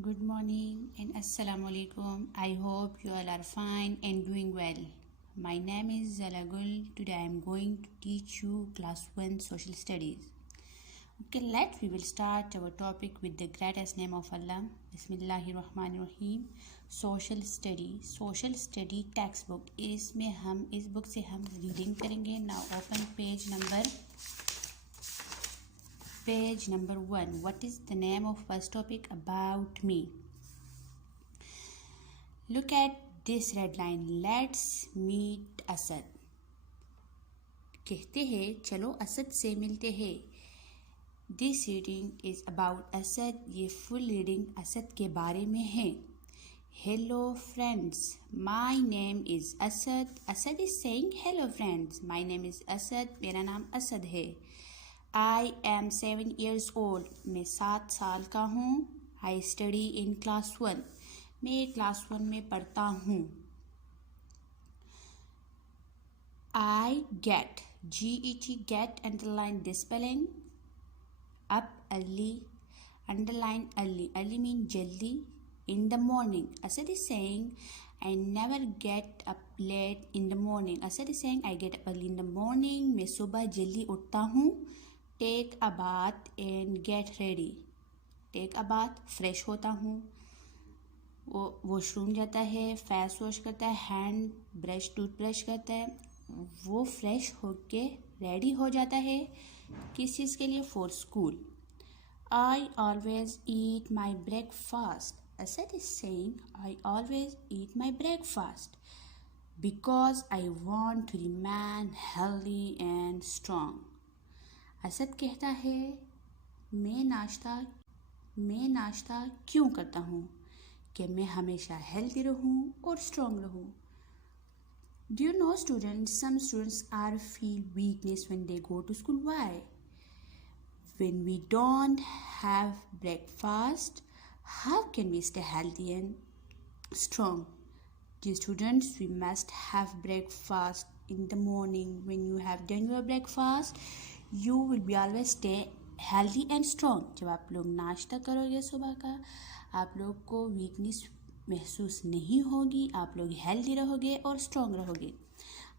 Good morning and Assalamu alaikum. I hope you all are fine and doing well. My name is Zalagul. Today I am going to teach you class 1 social studies. Okay, we will start our topic with the greatest name of Allah. Bismillahirrahmanirrahim. Social study textbook. इसमें हम इस book से हम reading करेंगे. Now open page number 1. What is the name of first topic? About me. Look at this red line. Let's meet Asad. कहते हैं चलो असद से मिलते हैं. This reading is about Asad. ये फुल रीडिंग असद के बारे में है. Hello friends, my name is Asad. Asad is saying hello friends, my name is Asad. मेरा नाम असद है. I am 7 years old. मैं 7 साल का हूँ. I study in class 1. मैं क्लास 1 में पढ़ता हूँ. I get get underline this spelling. Up early, underline early mean जल्दी. In the morning, Asad is saying I never get up late in the morning. Asad is saying I get up early in the morning. मैं सुबह जल्दी उठता हूँ. Take a bath and get ready. Take a bath, fresh होता हूँ. वो washroom जाता है, फेस वॉश करता है, हैंड ब्रश टूथब्रश करता है. वो फ्रेश होके रेडी हो जाता है. किस चीज़ के लिए? For school. I always eat my breakfast. Asad is saying I always eat my breakfast because I want to remain healthy and strong. Asad कहता है मैं नाश्ता क्यों करता हूँ? कि मैं हमेशा हेल्दी रहूँ और स्ट्रॉन्ग रहूँ. Do you know students? Some students are feel weakness when they go to school. Why? When we don't have breakfast, how can we stay healthy and strong? Dear students, we must have breakfast in the morning. When you have done your breakfast, you will be always stay healthy and strong. जब आप लोग नाश्ता करोगे सुबह का, आप लोग को वीकनेस महसूस नहीं होगी. आप लोग हेल्दी रहोगे और स्ट्रॉन्ग रहोगे.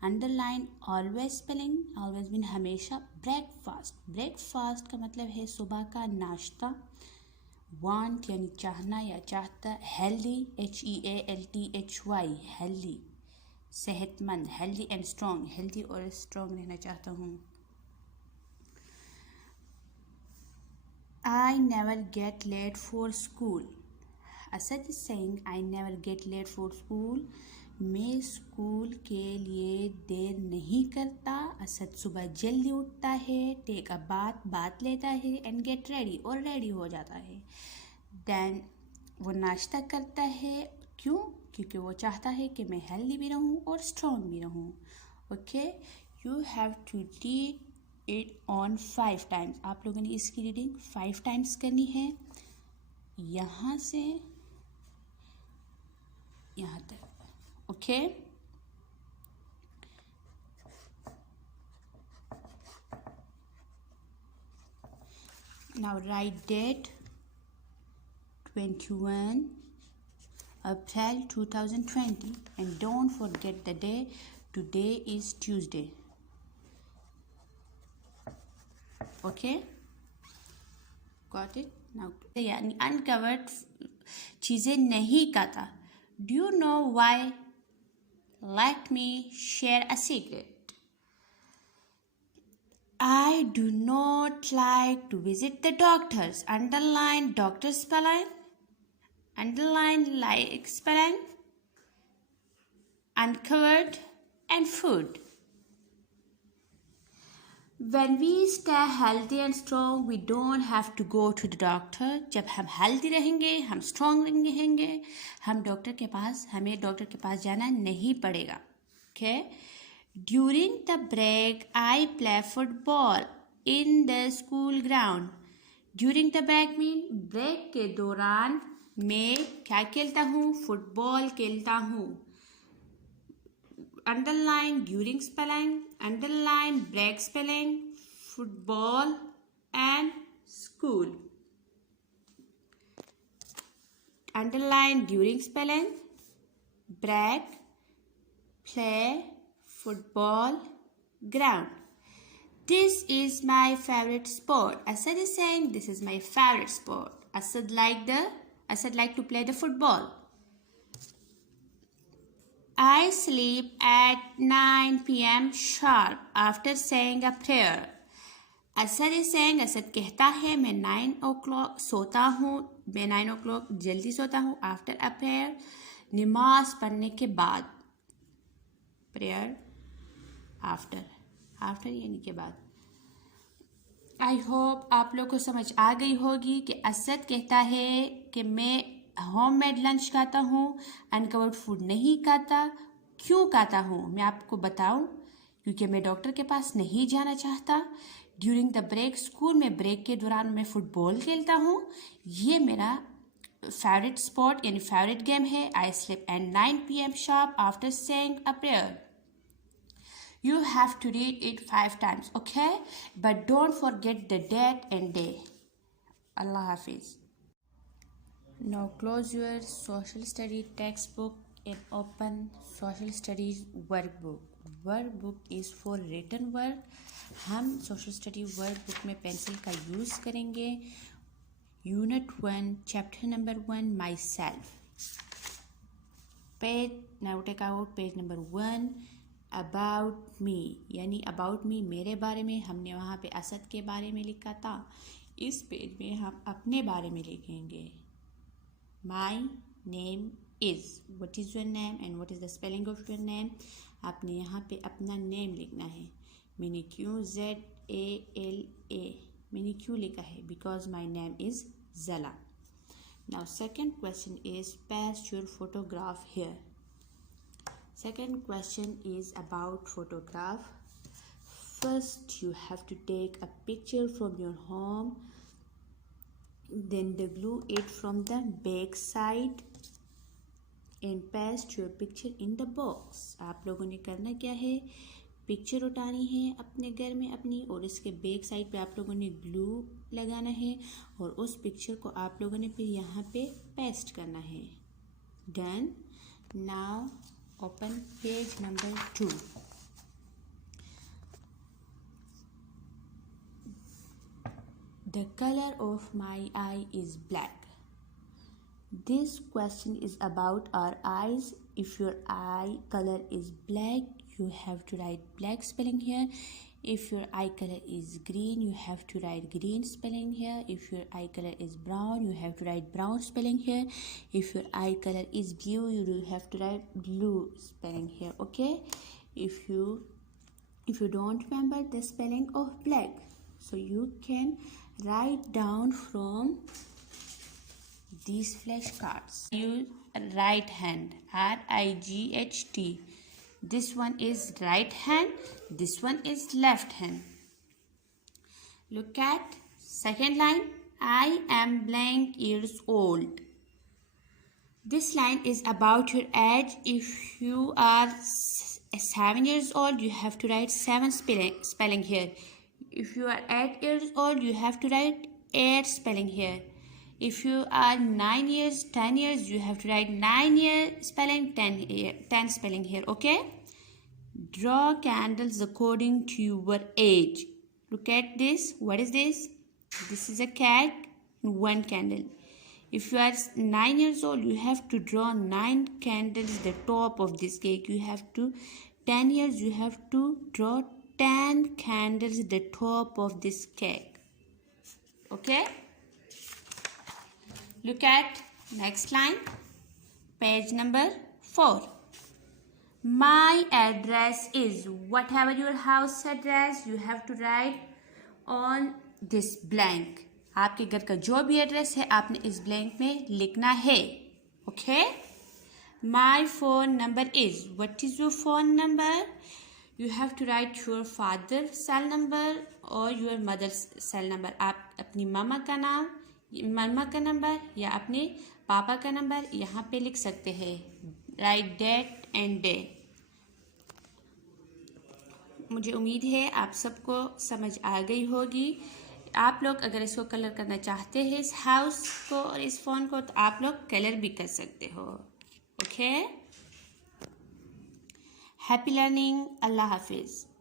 Underline always spelling. Always mean हमेशा. ब्रेकफास्ट का मतलब है सुबह का नाश्ता. वांट यानी चाहना या चाहता. हेल्दी HEALTHY हेल्दी सेहतमंद. Healthy and strong. हेल्दी और स्ट्रॉन्ग रहना चाहता हूँ. I never get late for school. Asad is saying I never get late for school. मैं स्कूल के लिए देर नहीं करता. असद सुबह जल्दी उठता है. टेक अ बात लेता है. एंड गेट रेडी और रेडी हो जाता है. देन वो नाश्ता करता है. क्यों? क्योंकि वो चाहता है कि मैं हेल्दी भी रहूँ और स्ट्रॉन्ग भी रहूँ. Okay, you have to read it on 5 times. आप लोगों ने इसकी रीडिंग 5 टाइम्स करनी है. यहाँ से यहाँ तक. Okay, now write date 21 April 2020 and don't forget the day. Today is Tuesday. Okay, got it? Now यानी अनकवर्ड चीज़ें नहीं कहता. Do you know why? Let me share a secret. I do not like to visit the doctors. Underline doctor spelling. Underline like spelling. Uncovered and food. When we stay healthy and strong, we don't have to go to the doctor. जब हम healthy रहेंगे, हम strong रहेंगे, हमें doctor के पास जाना नहीं पड़ेगा. Okay? During the break, I play football in the school ground. During the break mean break के दौरान मैं क्या खेलता हूँ? फुटबॉल खेलता हूँ. Underline during spelling, underline break spelling, football and school. underline during spelling, break, play, football, ground. This is my favorite sport. Asad is saying this is my favorite sport. Asad like to play the football. I sleep at 9 p.m. sharp after saying a prayer. Asad is saying, Asad कहता है मैं 9 o'clock सोता हूँ, मैं 9 o'clock जल्दी सोता हूँ after a prayer, नमाज पढ़ने के बाद, प्रेयर आफ्टर यानी के बाद। आई होप आप लोग को समझ आ गई होगी कि असद कहता है कि मैं होम मेड लंच खाता हूँ, अनकवर्ड फूड नहीं खाता। क्यों खाता हूँ मैं आपको बताऊँ, क्योंकि मैं डॉक्टर के पास नहीं जाना चाहता। ड्यूरिंग द ब्रेक, स्कूल में ब्रेक के दौरान मैं फुटबॉल खेलता हूँ, ये मेरा फेवरेट स्पोर्ट यानी फेवरेट गेम है। I sleep at 9 p.m. sharp after saying a prayer. You have to read it 5 times, okay? But don't forget the date and day. Allah Hafiz. Now close your social study textbook and open social studies workbook. Workbook is for written work. हम social study workbook में pencil का use करेंगे। Unit 1 chapter number 1 myself. Page now take out page number 1 about me, यानी about मी मेरे बारे में। हमने वहाँ पे असद के बारे में लिखा था, इस पेज में हम अपने बारे में लिखेंगे। माई name is, what is your name and what is the spelling of your name. आपने यहाँ पे अपना नेम लिखना है। मैंने क्यों ZALA मैंने क्यों लिखा है, because my name is Zala. Now second question is paste your photograph here. Second question is about photograph. First you have to take a picture from your home, then glue it from the back side and paste your picture in the box. आप लोगों ने करना क्या है, picture उठानी है अपने घर में अपनी, और इसके बैक साइड पे आप लोगों ने ग्लू लगाना है और उस पिक्चर को आप लोगों ने फिर यहाँ पे पेस्ट करना है। Done. Now open page number 2। The color of my eye is black. This question is about our eyes. If your eye color is black, you have to write black spelling here. If your eye color is green, you have to write green spelling here. If your eye color is brown, you have to write brown spelling here. If your eye color is blue, you will have to write blue spelling here. Okay? If you don't remember the spelling of black, so you can write down from these flashcards. Use right hand, RIGHT. This one is right hand, this one is left hand. Look at second line. I am blank years old. This line is about your age. If you are 7 years old, you have to write 7 spelling here. If you are 8 years old, you have to write 8 spelling here. If you are 9 years, 10 years, you have to write 9 year spelling, 10 spelling here, okay? Draw candles according to your age. Look at this. What is this? This is a cat and 1 candle. If you are 9 years old, you have to draw 9 candles the top of this cake. 10 years, you have to draw 10 candles the top of this cake. Okay? Look at next line, page number 4. My address is, whatever your house address, you have to write on this blank. आपके घर का जो भी address है आपने इस blank में लिखना है। Okay? My phone number is, what is your phone number? You have to write your father's cell number or your mother's cell number. आप अपनी मामा का नंबर या अपने पापा का नंबर यहाँ पे लिख सकते हैं। Write date and day. मुझे उम्मीद है आप सबको समझ आ गई होगी। आप लोग अगर इसको कलर करना चाहते हैं, इस हाउस को और इस फ़ॉन्ट को, तो आप लोग कलर भी कर सकते हो. ओके. Happy learning. अल्लाह हाफिज़.